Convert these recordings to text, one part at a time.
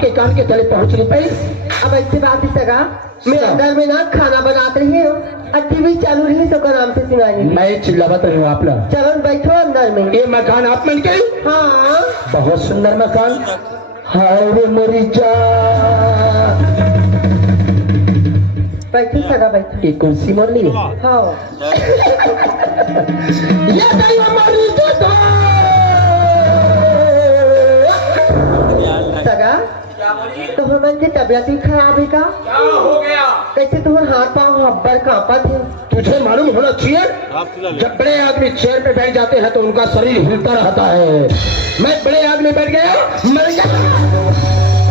आपके कान के तले पहुंच नहीं पाई। अब ऐसी बात है सगा, मैं अंदर में ना खाना बनात रही हूँ और टीवी चालू रही तो नाम से सिवानी मैं चिल्लावत रही हूँ आप लोग। चलो बैठो अंदर में। ये मकान आप मिल गए? हाँ बहुत सुंदर मकान। हाय रे मेरी जान। बैठो सगा बैठो। ये कुर्सी मोड़ ली? हाँ ये नहीं हमारी सगा, तो हमारी तबियत ही खराब है का? क्या हो गया? कैसे तुम्हारे हाथ पाँव हब्बर कांपा थे? तुझे मालूम होना चाहिए जब बड़े आदमी चेयर पे बैठ जाते हैं तो उनका शरीर हिलता रहता है। मैं बड़े आदमी बैठ गया, मर गया।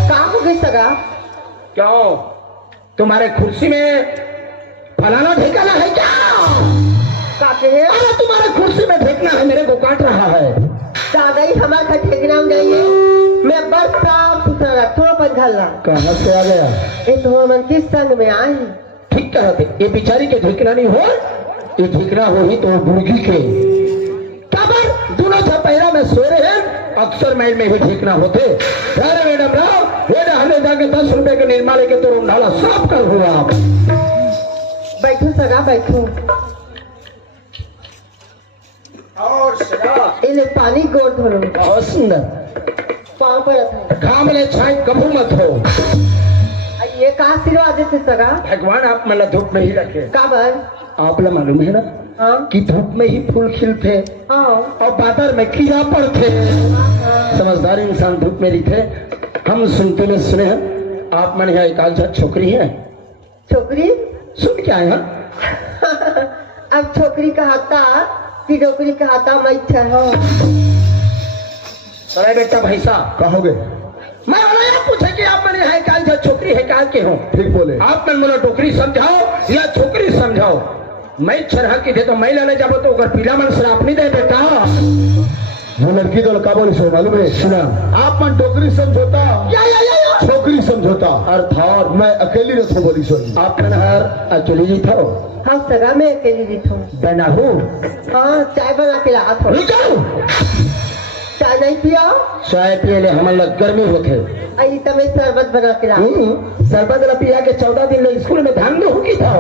कहाँ हो गई सगा? क्यों तुम्हारे कुर्सी में फलाना ठेकाना है क्या? काटे है? अरे तुम्हारे कुर्सी में ठेकना है, मेरे को काट रहा है। दादा ही हमारे घर ठेकना में जाइए। मैं बस साफ सुथरा रखो अपन घल्ला। कहाँ से आ गया? ये तो हम किस संग में आए? ठीक कहते, ये बिचारी के ठेकना नहीं हो, ये ठेकना हो ही तो मुर्गी के। काबर दोनों छपैरा में सो रहे हैं, अक्सर मैल में ही ठेकना होते। अरे मैडम राव, ये हमें जाके 10 रुपए के निर्मा लेके तो नाला साफ कर हुआ। आप बैठो सगा बैठो। और सगा इन्हें पानी गोड़ धो लो। बहुत सुंदर। पाँव पर रखो। घाम ले छाई कभू मत हो। ये कहा सिलवा देते सगा? भगवान आप मला धूप में ही रखे। काबर? आप ला मालूम है ना हाँ कि धूप में ही फूल खिलते हाँ और बादर में कीड़ा पड़ते। समझदार इंसान धूप में दिखे। हम सुनते में सुने हैं आप मन यहाँ एक आध छोकरी है। छोकरी? सुन क्या है? अब छोकरी कहता कि डोकरी कहता मैं हो। अरे बेटा भैसा कहोगे? मैं पूछे कि आप मैंने है काल छोकरी है काल के हो। ठीक बोले। आप मन मोला टोकरी समझाओ या छोकरी समझाओ। मैं छरहा की दे तो मैं लेने जाबो तो अगर पीला मन शराब नहीं दे बेटा। वो लड़की तो लड़का बोली सो मालूम है? सुना आप मन टोकरी समझौता या छोकरी समझौता अर्थात मैं अकेली रखो बोली सो। आप नहर अकेली जी था? हाँ सगा मैं अकेली जीत हूँ। बना हूँ। हाँ चाय बना के ला थोड़ा। चाय नहीं पिया? चाय पिए ले हमारे गर्मी होते। आई तब शरबत बना के ला। शरबत ला पिया के 14 दिन ले स्कूल में ध्यान में होगी था।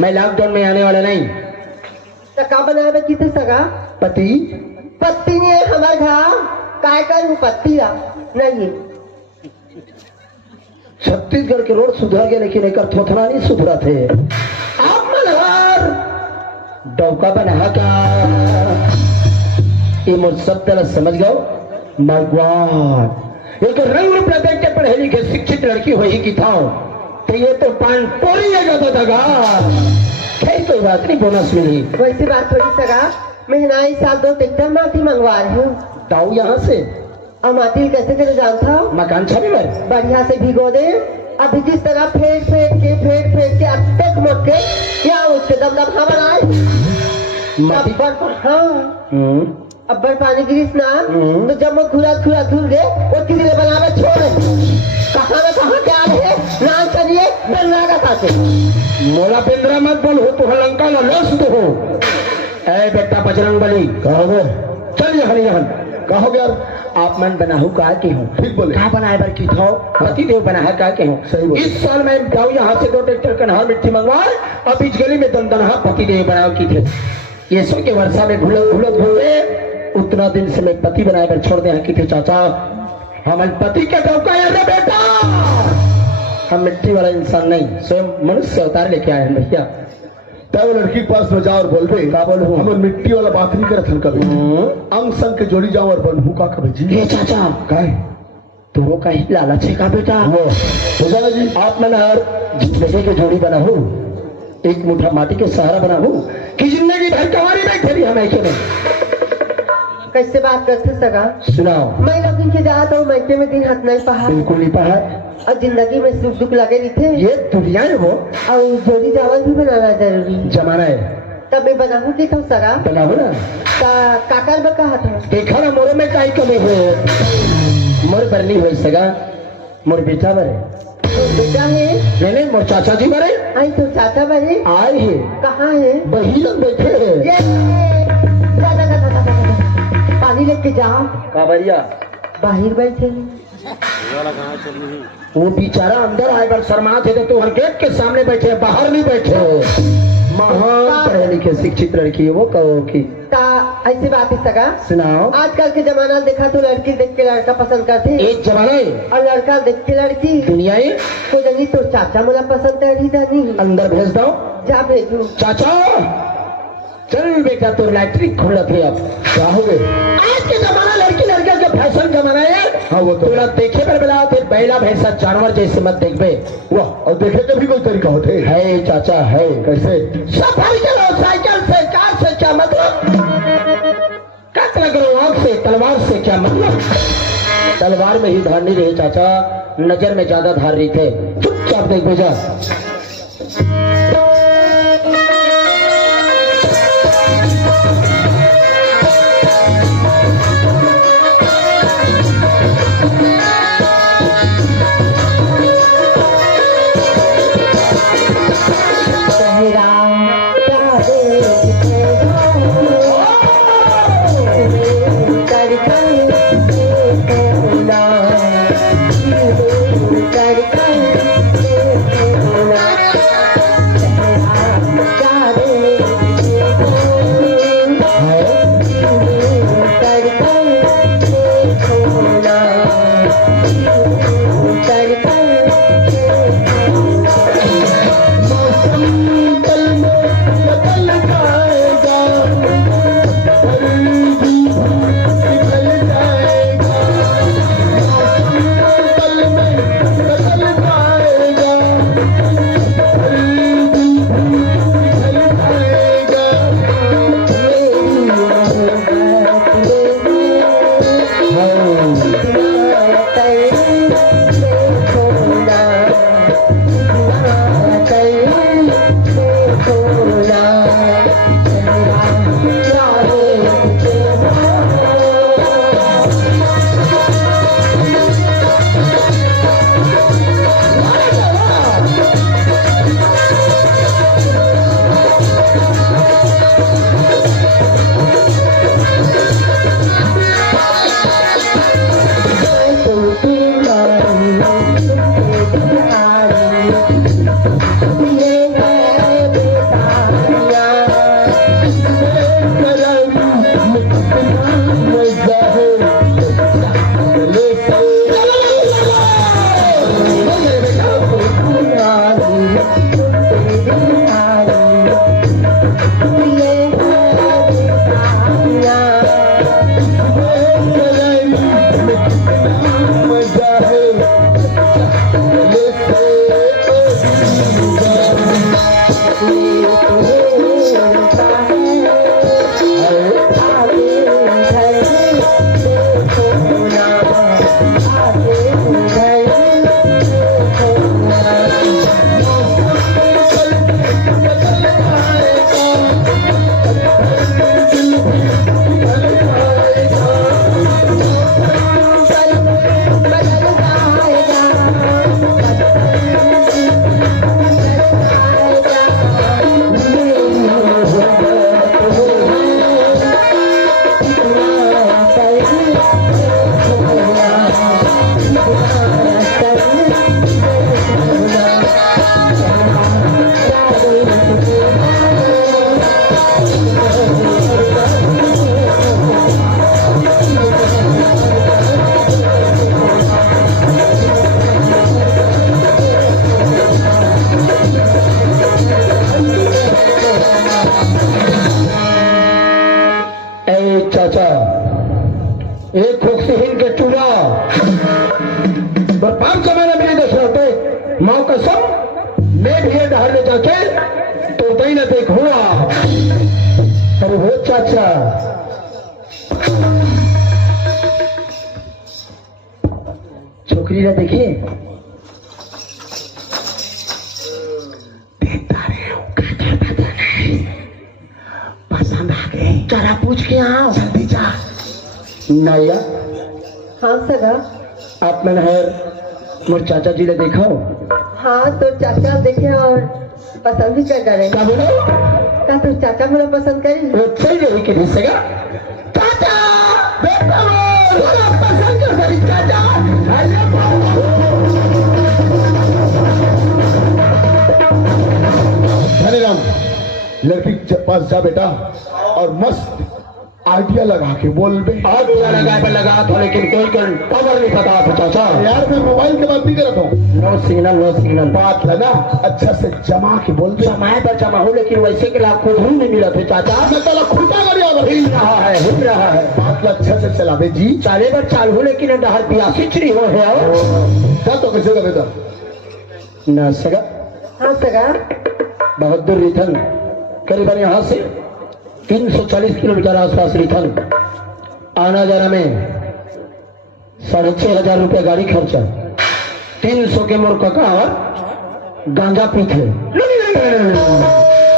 मैं लॉकडाउन में आने वाला नहीं। तो का बनाया बची थे सगा? पति पत्ती नहीं है हमारे घर। काय करूँ पत्ती ला नहीं। छत्तीसगढ़ के रोड सुधर गए लेकिन एक थोथना नहीं सुधरा थे। आप मनहर डौका बना क्या? ये मुझ सब तरह समझ गओ। भगवान एक रंग रूप देख के पढ़े लिखे शिक्षित लड़की हुई की था तो ये तो पान पोरी जाता था। खैर कोई बात नहीं, बोनस मिली। वैसी बात थोड़ी सगा, महीना इस साल 2 ट्रैक्टर माटी मंगवा रही हूँ। ताऊ यहाँ से और माटी कैसे करे जानता हूँ? मकान छवि में बढ़िया से भिगो दे। अभी जिस तरह फेंक के अब तक मत के क्या उसके दम खबर आए। हाँ अब्बर पानी गिरीस ना तो जब मैं खुला धुल गए वो किसी ने बनावे छोड़े। कहाँ ना कहाँ क्या रहे नाम करिए बेलना का साथे। मोला बेंद्रा मत बोल हो तो लंका ना लस्त हो। ऐ बेटा बजरंग बली कहोगे? चल यहाँ कहोगे यार आप मन बनाहू का के हूँ। ठीक बोले। कहाँ बनाए बर की था? पति देव बना है का के हूँ। सही बोले। इस साल मैं जाऊँ यहाँ से 2 ट्रैक्टर कन्हार मिट्टी मंगवाए और बीच गली में दंदनहा पति देव बनाओ की थे। ये सो के वर्षा में घुलत घूमे उतना दिन से मैं पति बनाए कर छोड़ दे कि थे चाचा हमारे पति के डौका है रे बेटा। हम मिट्टी वाला इंसान नहीं, स्वयं मनुष्य अवतार लेके आए हैं भैया। तब लड़की के पास में जाओ और बोलबे का बोलूं हम मिट्टी वाला बात नहीं करत हम कभी। अंग संग के जोड़ी जाओ और बनहू का कभी जी। ये चाचा काय तो का ही लालच है का बेटा? वो हो जाना जी। आप मनहर जिंदगी के जोड़ी बना हो, एक मुठा माटी के सहारा बना हो कि जिंदगी भर कवारी बैठे रही हम ऐसे में। कैसे बात करते सगा? सुनाओ। मैं लगिन के जाता हूँ मैके में दिन हाथ नहीं पहा। बिल्कुल नहीं पहा। और जिंदगी में सुख दुख लगे रहते। ये दुनिया है वो। और जोड़ी चावल भी बनाना जरूरी जमाना है। तब मैं बनाऊ की था सगा? बनाओ ना। काकर में कहा था देखा ना मोरे में काई कमी हो मोर बरनी हो सगा। मोर बेटा बरे बेटा है नहीं मोर चाचा जी बरे। आई तो चाचा बरे आए है। कहाँ है? वही लोग बैठे है। पानी लेके जाओ। काबरिया बाहर बैठे वो बेचारा अंदर आए बार शर्मा थे तो हर गेट के सामने बैठे बाहर नहीं बैठे महान पढ़े लिखे शिक्षित लड़की है वो कहो कि ता ऐसी बात ही सगा सुनाओ आजकल के जमाना देखा तो लड़की देख के लड़का पसंद करते एक जमाना है और लड़का देख के लड़की दुनिया है को जनी तो चाचा मुला पसंद करी नहीं अंदर भेज दो जा भेजू चाचा चल बेटा तो इलेक्ट्रिक खोला थे अब क्या हो गए आज के जमाना लड़की लड़का का फैशन जमाना है हाँ वो तो देखे पर बुलाओ थे बैला भैंसा जानवर जैसे मत देख बे वाह और देखे के भी कोई तरीका होते है चाचा है कैसे सफारी चलो साइकिल से कार से क्या मतलब कत्ल करो आंख से तलवार से क्या मतलब तलवार में ही धार नहीं रहे चाचा नजर में ज्यादा धार रही थे चुपचाप देख भेजा चाचा एक खोखसिहीन के चूड़ा बर्बाद जमाना मेरे देश रहते माँ कसम मैं भी ये डहर में जाके तो तई न देख हुआ अरे हो चाचा छोकरी ना देखिए पसंद आ गए जरा पूछ के आओ जल्दी जा नैया हाँ सगा आप मैंने मोर चाचा जी ने देखा हो हाँ तो चाचा देखे और पसंद भी कर डाले क्या बोलो का तो चाचा मुझे पसंद करी वो सही रही कि नहीं सगा चाचा बेटा थोड़ा पसंद कर दे चाचा। अरे धनीराम, लड़की के पास जा बेटा और मस्त आइडिया लगा के बोल बे। और क्या लगा था लेकिन कोई पावर नहीं पता था चाचा। यार मैं मोबाइल की बात नहीं कर रहा हूँ, नो सिग्नल बात है ना, अच्छा से जमा के बोल बे। जमाए पर जमा हो लेकिन वैसे के लाभ खुद नहीं मिला थे चाचा। मैं तो खुलता कर हिल रहा है बात अच्छा से चला बे जी। चाले पर चाल हो लेकिन डहर पियासी चिड़ी हो है क्या तो कैसे का बेटा न सगा। हाँ सगा। बहुत दूर रिथन, करीबन यहाँ से 340 किलोमीटर आसपास रिथन। आना जाना में 6,500 रुपया गाड़ी खर्चा, 300 के मोर कका और गांजा पीते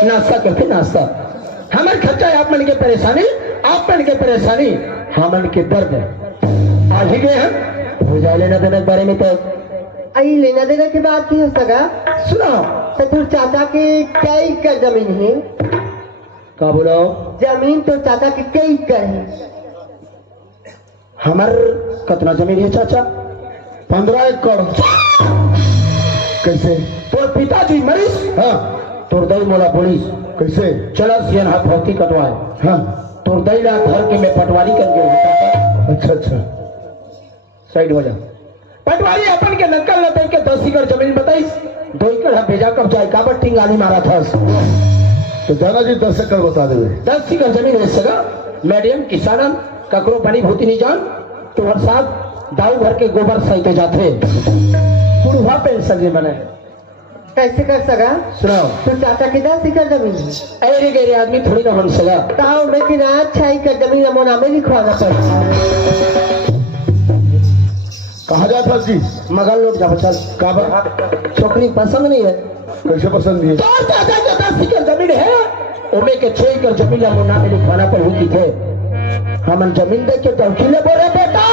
नाश्ता करते नाश्ता। हमारे खर्चा है, आप मन के परेशानी, आप मन के परेशानी, हम मन के दर्द। आज ही गए हम हो जाए लेना देना के बारे में। तो आई लेना देना की बात की हो सगा। सुनाओ तो चाचा के कई का जमीन है। का बोलो? जमीन तो चाचा की कई कर है। हमार कितना जमीन है चाचा? 15 एकड़। कैसे? तोर पिताजी मरीज, हाँ तोर दई मोला पुलिस कैसे? चला सियन हाथ भौती कटवाए। हाँ तोर दई ला घर के में पटवारी करके अच्छा अच्छा साइड हो जा। पटवारी अपन के नकल न के 10 एकड़ जमीन बताइस, 2 एकड़ भेजा कब जाए काबर टिंगाली मारा था। तो जाना जी 10 एकड़ बता देवे। 10 एकड़ जमीन है सगा। मीडियम किसानन ककरो पानी भूती नहीं जान। तुम्हारे साथ दाऊ भर के गोबर सहित जाते बुढ़वा पेंशन जे बने। कैसे कर सगा? सुनाओ। तो चाचा की 10 एकड़ जमीन है। ऐरे गैरे आदमी थोड़ी ना बन सगा। ताऊ में कि ना 6 एकड़ जमीन मोना में लिखवाना पड़ा। कहा जाता जी? मगल लोग जा चल काबर छोकरी पसंद नहीं है। कैसे पसंद नहीं है? तो चाचा के 10 एकड़ जमीन है, ओमे के 6 एकड़ जमीन ला मुन्ना में लिखवाना पर हुई थे। हमन जमीन देख के तौखीले बोले बेटा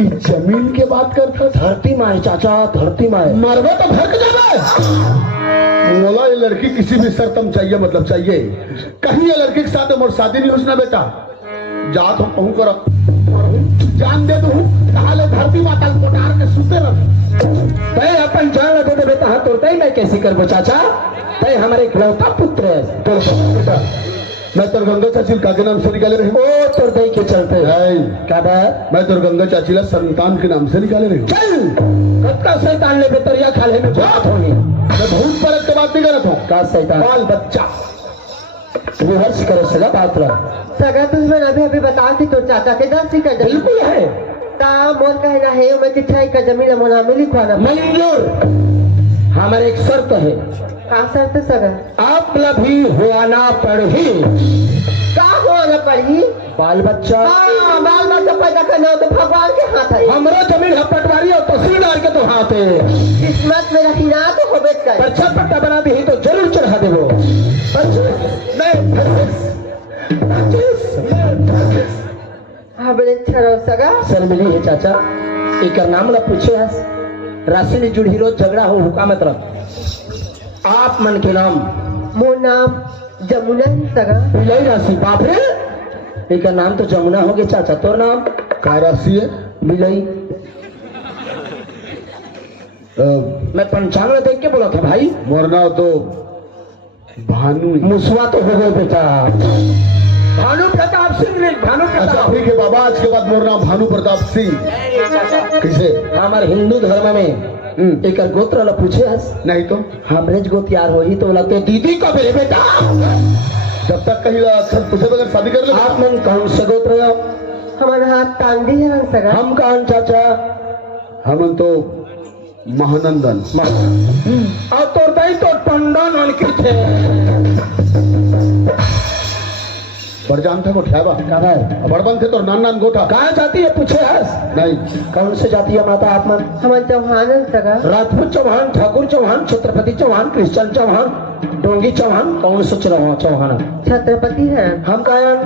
इस जमीन के बात करता। धरती माए चाचा, धरती माए। मरबे तो भड़क जावे। मोला ये लड़की किसी भी शर्त में चाहिए, मतलब चाहिए। कहीं ये लड़की के साथ मोर शादी नहीं होना बेटा। जात हम कहूँ कर जान दे दू कहा धरती माता को डार के सुते रह। तय अपन जान दे दे बेटा। तो तय मैं कैसे करबो चाचा? तय हमारे इकलौता पुत्र है। तो बेटा मैं तोर गंगा चाची का नाम से निकाले रहे। ओ तोर दई के चलते क्या बात? मैं तोर गंगा चाची ला संतान के नाम से निकाले रहे। चल कत्ता शैतान ले बेतरिया खाले में बात होगी। मैं भूत परक की बात नहीं कर रहा हूँ। का शैतान? बाल बच्चा रिहर्स करे सगा बात रहा। सगा तुझमें अभी बता थी तो चाचा के 10 एकड़ जमीन बिल्कुल है। ता मोर कहना है मैं कि 6 एकड़ जमीन मोना में लिखवाना। मंजूर। हमारे एक शर्त है। का शर्त सगा? आप भी हुआना पढ़ी। का होना पड़ी? बाल बच्चा। हाँ बाल बच्चा पैदा करना हो तो भगवान के हाथ है। हमारा जमीन है पटवारी और तस्वीर डाल के तो हाथ है। किस्मत में रखी ना तो हो बेट कर। पर्चा पट्टा बना दी तो जरूर चढ़ा देवो। हाँ बड़े अच्छा रहो सगा। सर मिली है चाचा। एक नाम ला पूछे है। राशि ने जुड़ी रोज झगड़ा हो हुका मत रख। आप मन के नाम? मोर नाम जमुना ही सगा। यही राशि बाप रे। एक नाम तो जमुना हो गया चाचा। तोर नाम का राशि है? बिलई। मैं पंचांग देख के बोला था भाई। मोरना तो भानु मुसवा तो हो गए बेटा। भानु प्रताप सिंह ने। भानु अच्छा प्रताप ठीक है बाबा। आज के बाद मोर नाम भानु प्रताप सिंह। कैसे? हमारे हिंदू धर्म में एक गोत्र ला पूछे हस। नहीं तो हमरे गोतियार हो ही तो लगते दीदी का मेरे बेटा। जब तक कहीं अक्षर पूछे बगैर शादी कर ले। आप मन कौन से गोत्र हो? हमारा हाथ तांदी है सगा। हम कौन चाचा? हम तो महानंदन। और तो दई तो टंडन अनके थे। बड़जान थे गोठा बड़बन थे तो नान नान गोठा। कहाँ जाती है पूछे हस? नहीं। कौन से जाती है माता आप मन? हमारे चौहान है सगा। राजपूत चौहान, ठाकुर चौहान, छत्रपति चौहान, क्रिश्चियन चौहान, डोंगी चौहान, कौन सा चौहान? छत्रपति है। हम कायन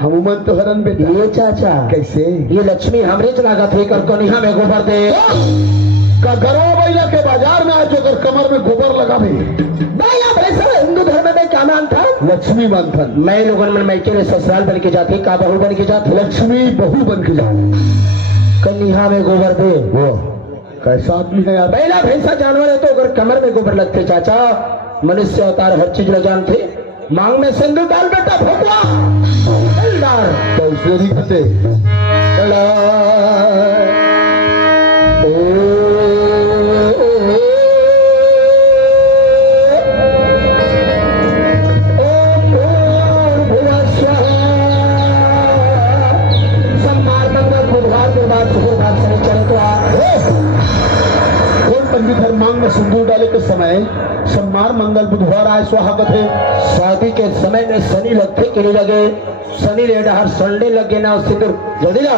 हम मन तो हरन बेटा। ये चाचा कैसे? ये लक्ष्मी हमरे चला थे कर कोनिहा में गोबर दे। का गरवा बैला के बाजार में आज जो कमर द्वार में गोबर लगावे। भैया भैंसा हिंदू धर्म में क्या मानता लक्ष्मी मानथन। मैं लोगन में मैं के ससुराल बन के जाती का बहू बन के जाती लक्ष्मी बहू बन के जाओ। कन्या में गोबर दे वो कैसा आदमी है यार। बैला भैंसा जानवर है तो अगर कमर में गोबर लगते चाचा मनुष्य अवतार हर चीज न जानते मांग में सिंदूर डाल बेटा भगवा डाल तो इसलिए नहीं कहते पंडित हर मांग में सिंदूर डाले के समय सम्मार मंगल बुधवार आए स्वागत है। शादी के समय में शनि लगते के लिए लगे शनि रेड हर संडे लगे ना सिंदूर जल्दी ला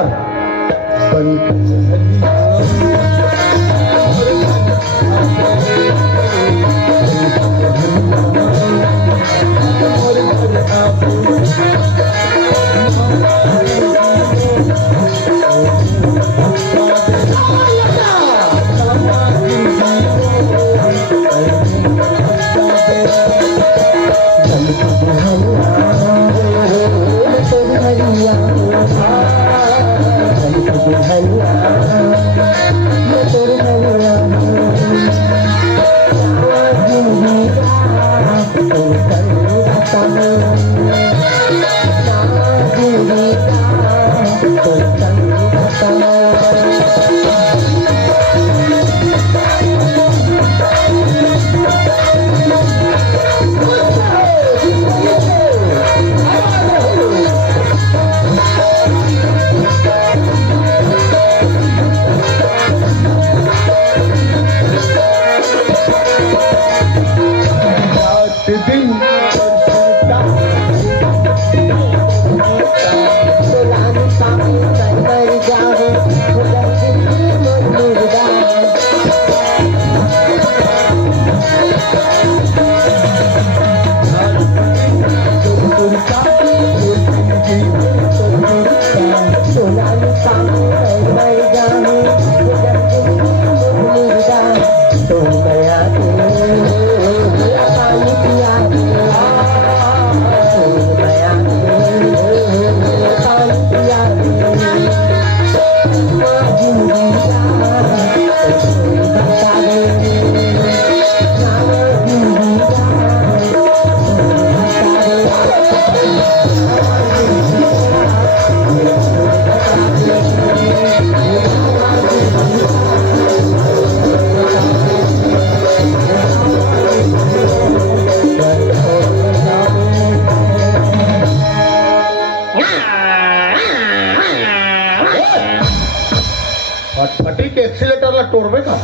फटी के एक्सीलेटर ला तोड़वे का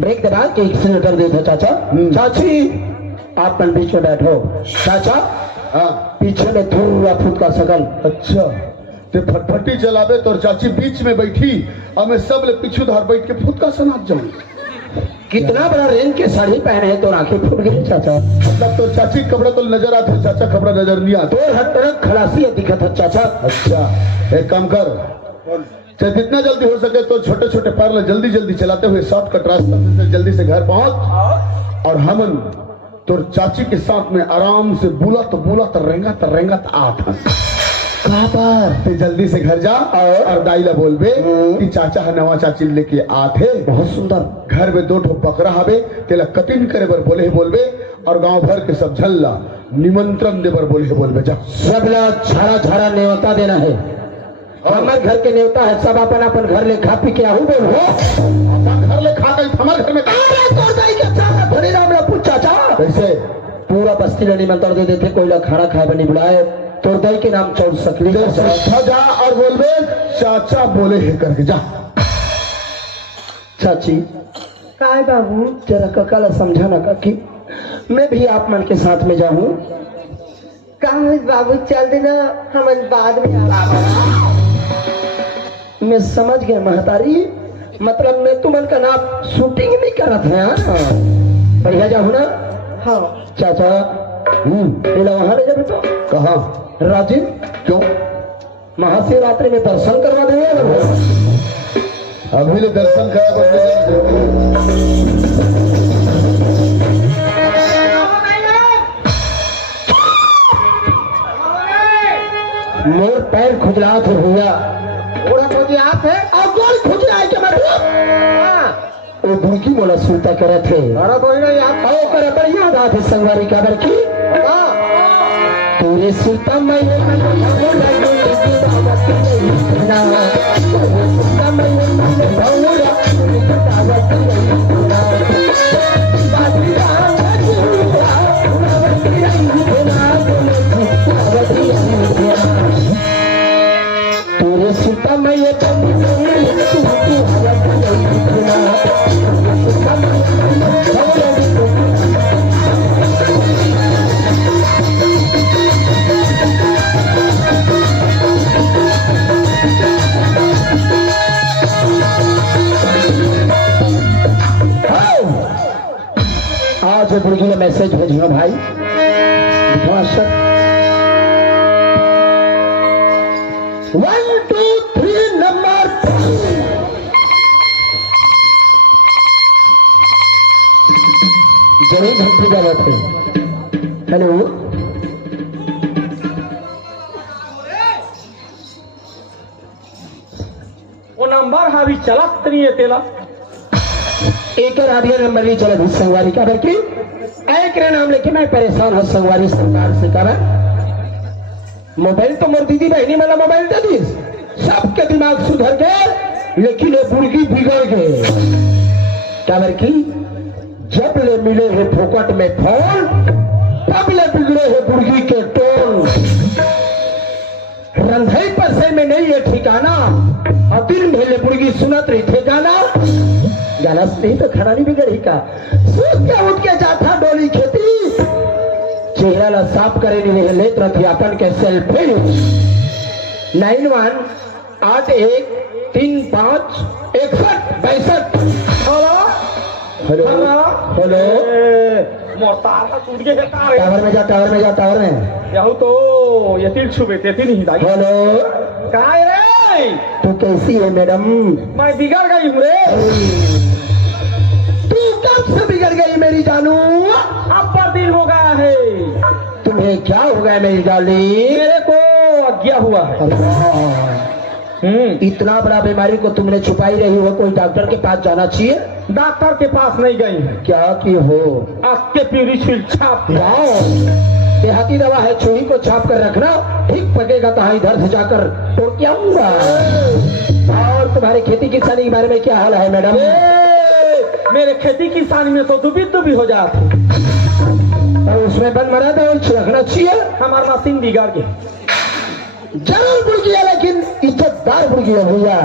ब्रेक दबा के एक्सीलेटर दे दो चाचा चाची आप मन बीच में बैठो चाचा हाँ पीछे में थोड़ा फुट का सकल अच्छा ते फटफटी चलावे तो चाची बीच में बैठी और मैं सब ले पीछू धार बैठ के फुट का सनात जाऊं। कितना बड़ा रेंज के साड़ी पहने है तो आंखें फूट गई चाचा मतलब तो चाची कपड़ा तो नजर आते चाचा कपड़ा नजर नहीं आता तो हर तरह खलासी दिखत है चाचा अच्छा एक काम कर चाहे जितना जल्दी हो सके तो छोटे छोटे पैर ले जल्दी जल्दी चलाते हुए शॉर्टकट रास्ता से जल्दी से घर पहुंच और हमन तो चाची के साथ में आराम से बुला तो रेंगा तो आता कहाँ पर ते जल्दी से घर जा और दाईला बोलबे कि चाचा है नवा चाची लेके आते बहुत सुंदर घर में 2 ठो बकरा हवे तेला कटिंग करे बर बोले बोलबे और गांव भर के सब झल्ला निमंत्रण दे बर बोलबे जा सब ला झाड़ा झाड़ा न्योता देना है हमारे घर के न्योता है सब अपन अपन घर ले खा पी के आहू बोल घर ले खा कर हमारे घर में चाचा कैसे पूरा बस्ती ले निमंत्रण दे देते कोई लोग खाना खाए बनी बुलाए तो दही के नाम चौड़ सकली जा और बोलबे चाचा बोले है करके जा चाची काय बाबू जरा कका ला समझाना काकी मैं भी आप मन के साथ में जाऊं कहा बाबू चल देना हम बाद में मैं समझ गया महतारी मतलब मैं तुमन का नाम शूटिंग नहीं कर रहा था यार बढ़िया जाऊँ ना हाँ चाचा वहां ले जाबे तो कहा राजीव क्यों महाशिवरात्रि में दर्शन करवा देंगे अभी ले दर्शन करा खुजला थे भैया गोड़ा खोजी आप है और गोल खुजला है के मतलब वो बुड़की मोला सुनता करे थे अरे कोई नहीं आप आओ करे पर याद आते संगवारी का बरकी पूरे सुता मैं पूरे सुता मैं आज बुर्गी ने मैसेज भेजना भाई वन टू थ्री नंबर जरूर घंटी का बात है हेलो वो नंबर हावी चलत नहीं है तेला एक राधिया नंबर भी चला संगवारी का बल्कि एक रे नाम लेके मैं परेशान हूँ संगवारी सरकार से कर मोबाइल तो मोर दीदी बहनी वाला मोबाइल दे दी सबके दिमाग सुधर गए लेकिन ये बुर्गी बिगड़ गए क्या बल्कि जब ले मिले है फोकट में फोन तब ले बिगड़े है बुर्गी के टोन रंधई पर से में नहीं है ठिकाना और दिन भेले बुर्गी सुनत रही थे गाना गाना नहीं तो खड़ा नहीं बिगड़ी का सूत के उठ के जाता डोली खेती चेहरा ला साफ करे नहीं रहे लेत रही अपन के सेल्फी 91-3-5-61-62 हेलो हेलो मोरतार टूट गए तार टावर में जा टावर में जा टावर में यहू तो यतिल छुबे तेती नहीं दाई हेलो काय रे तू कैसी है मैडम मैं बिगड़ गई हूँ रे तू कब से बिगड़ गई मेरी जानू अब पर दिन हो गया है तुम्हें क्या हो गया मेरी डाली मेरे को अज्ञा हुआ है इतना बड़ा बीमारी को तुमने छुपाई रही हो कोई डॉक्टर के पास जाना चाहिए डॉक्टर के पास नहीं गई क्या की हो आपके प्यूरिफिल छाप लाओ देहाती दवा है छुरी को छाप कर रखना ठीक पकेगा तो इधर से जाकर तो क्या हुआ और तुम्हारी खेती किसानी के बारे में क्या हाल है मैडम मेरे खेती किसानी में तो दुबी हो जाती और उसमें बंद मरा तो रखना चाहिए हमारा मशीन बिगड़ गया जरूर बुर्गी है लेकिन इज्जतदार बुर्गी है भैया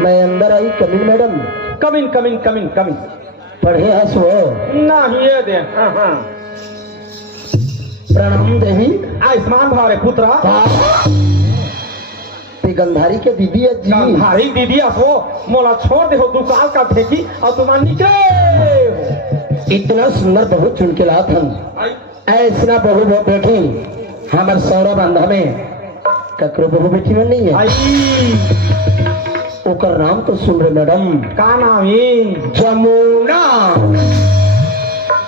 मैं अंदर आई कमिंग मैडम कमिन पढ़े हसो नहीं ये दे प्रणाम देवी आयुष्मान भाव रे पुत्रा ते गंधारी के दीदी है जी भारी दीदी असो मोला छोड़ दे हो दुकान का फेंकी और तुम निकले इतना सुंदर बहुत चुन के लात हम ऐसा बहू बेटी हमारे सौरभ बंधा में ककरो बहू बेटी में नहीं है आई ओकर नाम तो सुन रहे मैडम का नाम है जमुना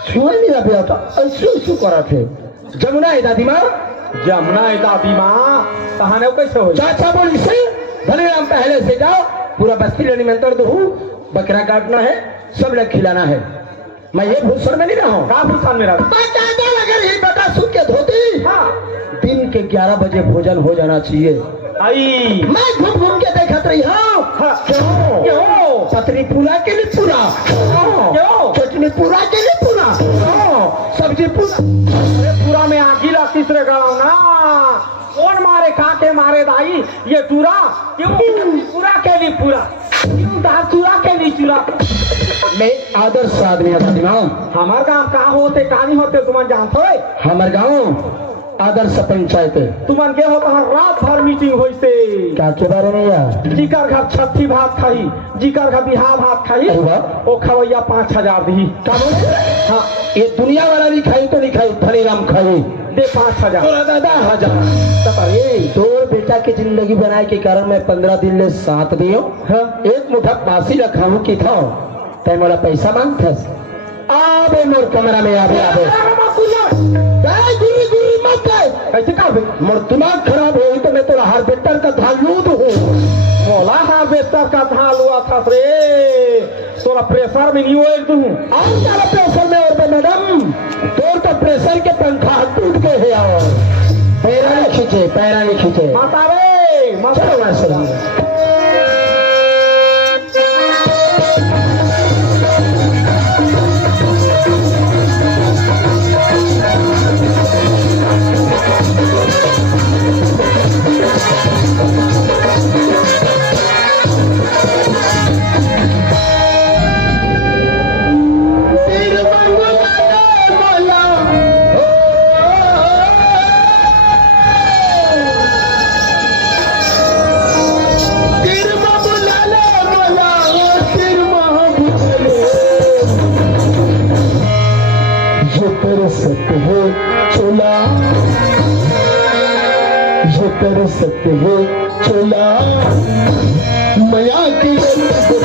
छुए नहीं रहा था ऐसे करा थे जमुना है दादी माँ जमुना है दादी माँ कहाने कैसे हो चाचा बोल इसे भले हम पहले से जाओ पूरा बस्ती लेने में अंतर दो बकरा काटना है सब लोग खिलाना है मैं ये भूषण में नहीं रहा हूँ का भूषण मेरा अगर ये बता सुन के धोती हाँ दिन के 11 बजे भोजन हो जाना चाहिए आई मैं घूम घूम के देखत रही हूँ। हाँ। क्यों? क्यों पतली पूरा के लिए पूरा, क्यों चटनी पूरा के लिए पूरा, सब्जी पूरा। अरे पूरा में आगीला तीसरे गड़ाओ ना कौन मारे खा के मारे दाई ये चूरा क्यों पूरा के लिए पूरा क्यों दाल चूरा के लिए चूरा मैं आदर्श आदमी दादीमाम। हमार गाँव कहाँ होते कहानी होते तुमन जानते हो हमार गाँव आदर्श पंचायत है। तुमन के होता है रात भर मीटिंग होई से क्या के बारे में यार? जिकर घर छठी भात खाई जिकर घर बिहार भात खाई अरे वाह। वो खवैया 5,000 दी क्या बोले? हाँ, ये दुनिया वाला नहीं खाई तो नहीं खाई, फली राम खाई दे 5,000 तोरा दादा 1000। अरे तोर बेटा की जिंदगी बनाए के कारण मैं 15 दिन ले साथ दियो। हाँ, एक मुठा पासी रखा हूँ कि था तय मोला पैसा मांगथस। आबे मोर कमरा में आबे आबे मत कैसे का मोर दिमाग खराब हो तो मैं तोरा हार्वेस्टर का धालूद हूँ। मोला हार्वेस्टर का धाल हुआ था रे तोरा प्रेशर में नहीं हुए तू और क्या प्रेशर में और मैडम तोर तो प्रेशर के पंखा टूट गए है और पैरा नहीं खींचे माता रे चलो मैं सुनाऊंगा। सकते हो चोला मया की ऐसे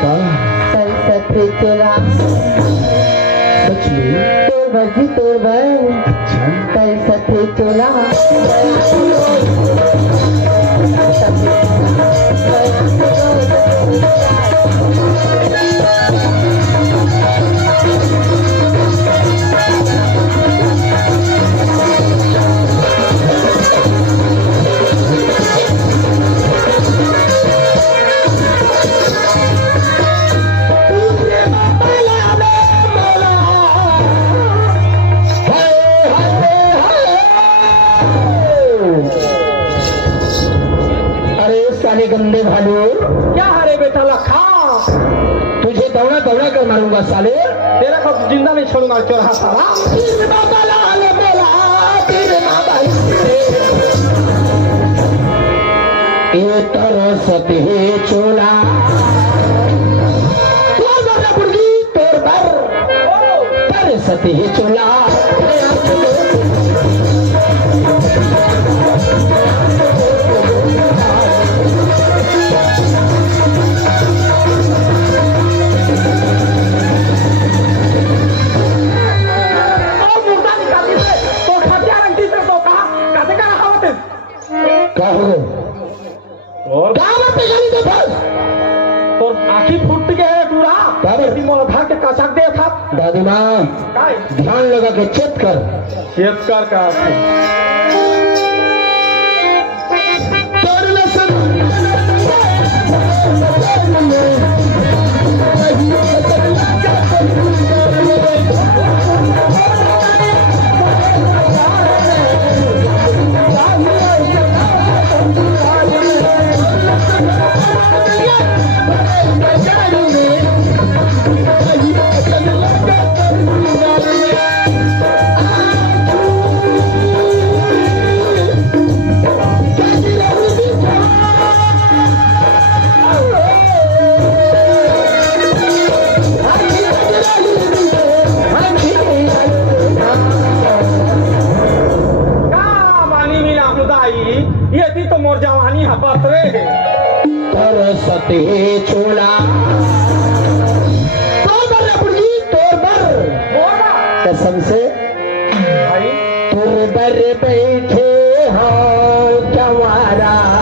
का चोला सच में तोर भजी तोर भर अच्छा कैसा थे चोला गंदे भालू क्या हरे बेटा लखा तुझे दौड़ा दौड़ा कर मारूंगा साले तेरा को जिंदा नहीं छोड़ूंगा चौराहा साला ये तरसत है चोला तोर पर तरसत है चोला और आखी फूट गए है पूरा मोला भर के कचक दे था दादी माँ ध्यान लगा के चेक कर का ये थी तो मोर जवानी हपत रे तरसत है चोला तोर बर कसम से भाई तोर पर बैठे हो चंवारा